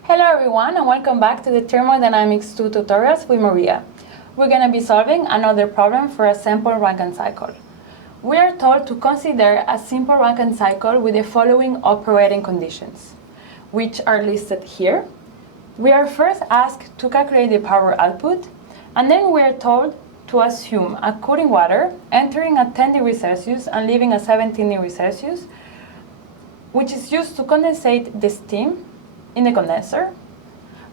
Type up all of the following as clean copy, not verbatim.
Hello everyone and welcome back to the Thermodynamics 2 tutorials with Maria. We're going to be solving another problem for a simple Rankine cycle. We are told to consider a simple Rankine cycle with the following operating conditions, which are listed here. We are first asked to calculate the power output, and then we are told to assume a cooling water entering at 10 degrees Celsius and leaving at 17 degrees Celsius, which is used to condensate the steam in the condenser.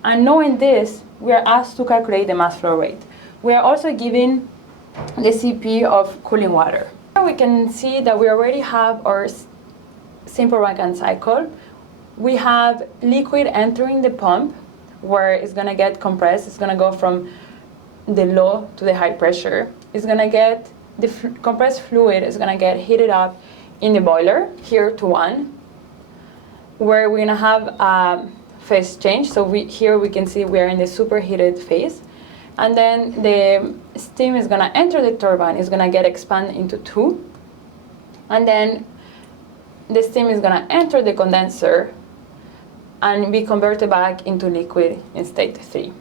And knowing this, we are asked to calculate the mass flow rate. We are also given the CP of cooling water. Here we can see that we already have our simple Rankine cycle. We have liquid entering the pump where it's going to get compressed. It's going to go from the low to the high pressure. It's going to get the compressed fluid is going to get heated up in the boiler, here to 1, where we're going to have a phase change. So here we can see we're in the superheated phase. And then the steam is going to enter the turbine. It's going to get expanded into 2. And then the steam is going to enter the condenser and be converted back into liquid in state 3.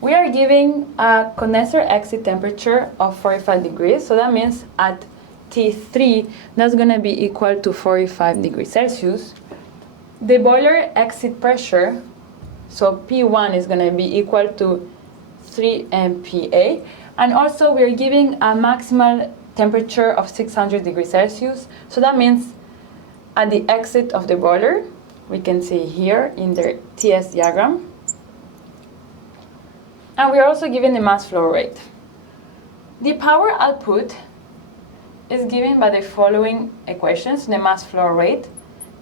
We are giving a condenser exit temperature of 45 degrees. So that means at T3, that's going to be equal to 45 degrees Celsius. The boiler exit pressure, so P1 is going to be equal to 3 MPa. And also we're giving a maximal temperature of 600 degrees Celsius. So that means at the exit of the boiler, we can see here in the TS diagram. And we're also given the mass flow rate. The power output is given by the following equations: the mass flow rate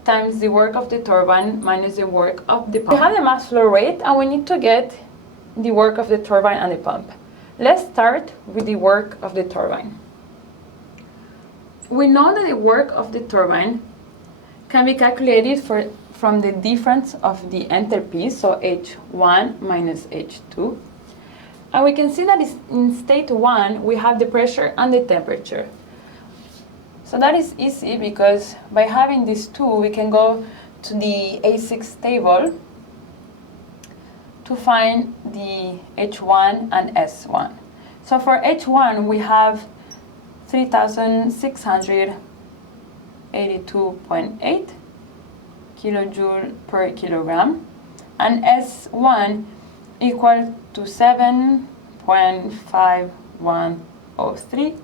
times the work of the turbine minus the work of the pump. We have the mass flow rate and we need to get the work of the turbine and the pump. Let's start with the work of the turbine. We know that the work of the turbine can be calculated from the difference of the enthalpies, so H1 minus H2. And we can see that in state 1 we have the pressure and the temperature. So that is easy because by having these two, we can go to the A6 table to find the H1 and S1. So for H1, we have 3,682.8 kilojoule per kilogram, and S1 equal to 7.5103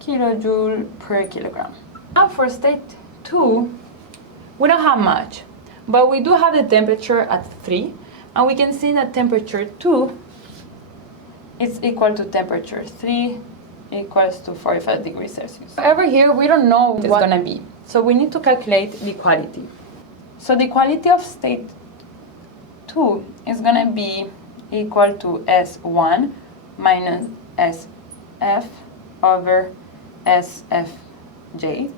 kilojoule per kilogram. Now for state 2, we don't have much, but we do have the temperature at 3, and we can see that temperature 2 is equal to temperature 3 equals to 45 degrees Celsius. However, here we don't know what it's going to be, so we need to calculate the quality. So the quality of state 2 is going to be equal to S1 minus SF over SFJ,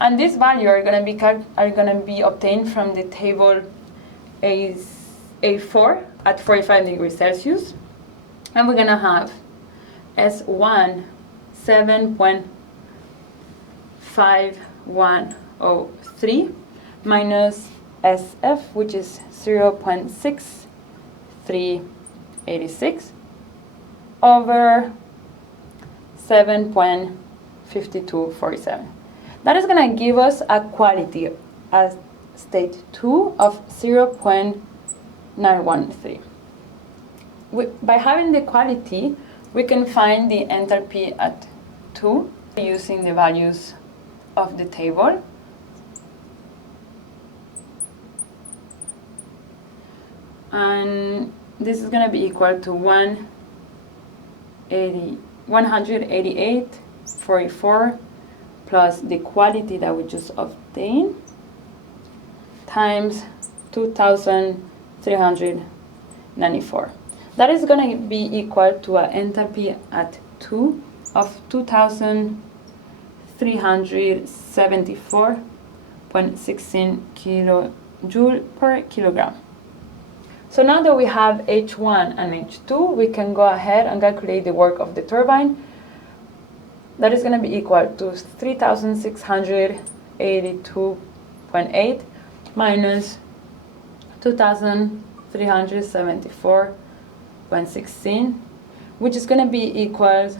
and this value are going to be obtained from the table A4 at 45 degrees Celsius, and we're going to have S1 7.5103 minus SF, which is 0.6386 over 7.5247. That is going to give us a quality at state 2 of 0.913. By having the quality, we can find the enthalpy at 2 using the values of the table. And this is going to be equal to 188.44 plus the quality that we just obtained times 2,394. That is going to be equal to an enthalpy at 2 of 2,374.16 kilojoule per kilogram. So now that we have H1 and H2, we can go ahead and calculate the work of the turbine. That is going to be equal to 3,682.8 minus 2,374.16, which is going to be equal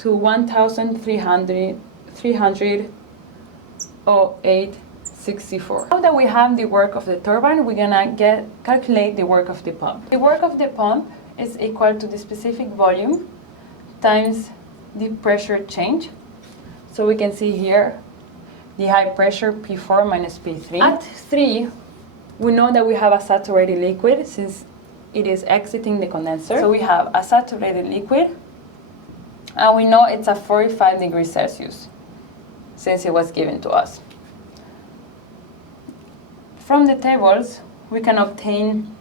to 1,308.64. Now that we have the work of the turbine, we're going to calculate the work of the pump. The work of the pump is equal to the specific volume times the pressure change. So we can see here the high pressure P4 minus P3. At 3, we know that we have a saturated liquid since it is exiting the condenser. So we have a saturated liquid, and we know it's at 45 degrees Celsius since it was given to us. From the tables, we can obtain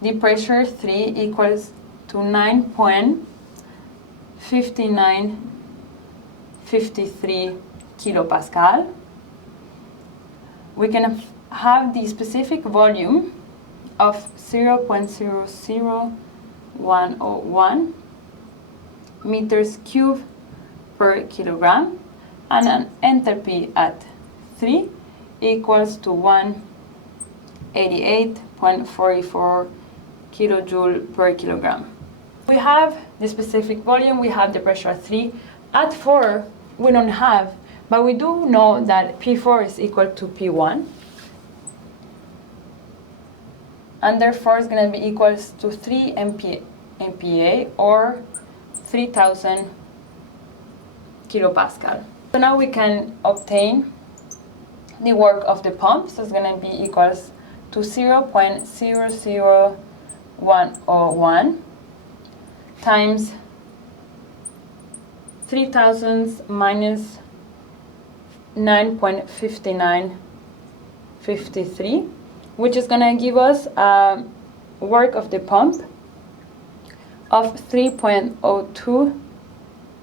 the pressure 3 equals to 9.5953 kilopascal. We can have the specific volume of 0.00101 meters cubed per kilogram, and an enthalpy at 3 equals to 188.44 kilojoule per kilogram. We have the specific volume, we have the pressure at 3. At 4, we don't have, but we do know that P4 is equal to P1. And therefore it's going to be equals to 3 MPa or 3,000 kilopascal. So now we can obtain the work of the pump. So it's going to be equals to 0.00101 times 3,000 minus 9.5953, which is going to give us a work of the pump of 3.02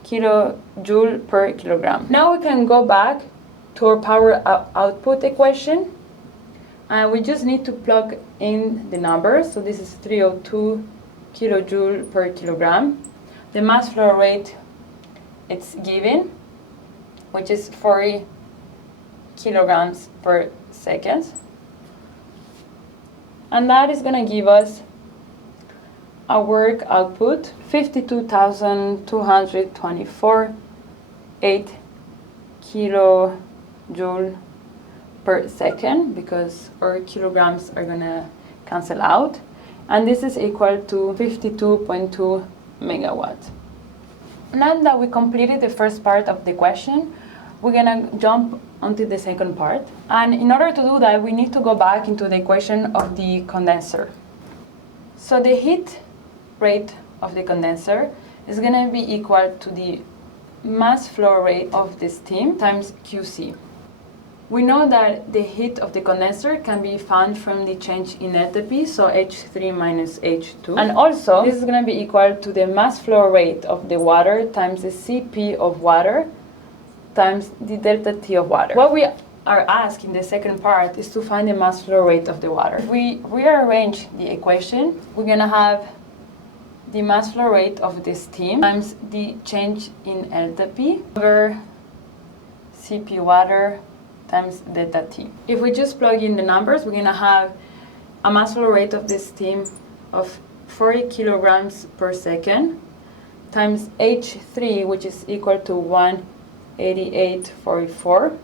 kilojoule per kilogram. Now we can go back to our power output equation, and we just need to plug in the numbers. So this is 302 kilojoule per kilogram. The mass flow rate it's given, which is 40 kilograms per second. And that is going to give us a work output 52,224.8 kilojoule per second, because our kilograms are going to cancel out. And this is equal to 52.2 megawatts. Now that we completed the first part of the question, we're going to jump onto the second part. And in order to do that, we need to go back into the equation of the condenser. So the heat rate of the condenser is going to be equal to the mass flow rate of the steam times QC. We know that the heat of the condenser can be found from the change in enthalpy, so H3 minus H2. And also, this is going to be equal to the mass flow rate of the water times the Cp of water times the delta T of water. What we are asked in the second part is to find the mass flow rate of the water. If we rearrange the equation, we're going to have the mass flow rate of the steam times the change in enthalpy over Cp water times delta T. If we just plug in the numbers, we're going to have a mass flow rate of the steam of 40 kilograms per second times H3, which is equal to 188.44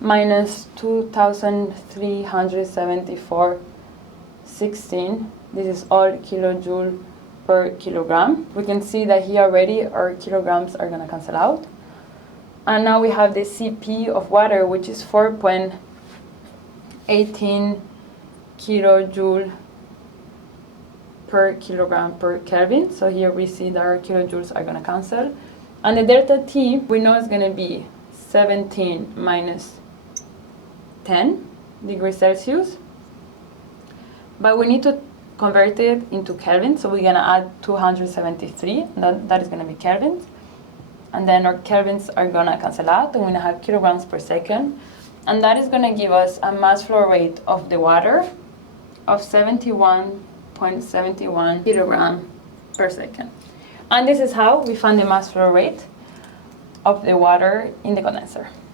minus 2,374.16. This is all kilojoule per kilogram. We can see that here already our kilograms are going to cancel out. And now we have the Cp of water, which is 4.18 kilojoule per kilogram per Kelvin. So here we see that our kilojoules are going to cancel. And the delta T, we know is going to be 17 minus 10 degrees Celsius. But we need to convert it into Kelvin, so we're going to add 273, that is going to be Kelvins. And then our kelvins are going to cancel out, and we're going to have kilograms per second. And that is going to give us a mass flow rate of the water of 71.71 kilogram per second. And this is how we find the mass flow rate of the water in the condenser.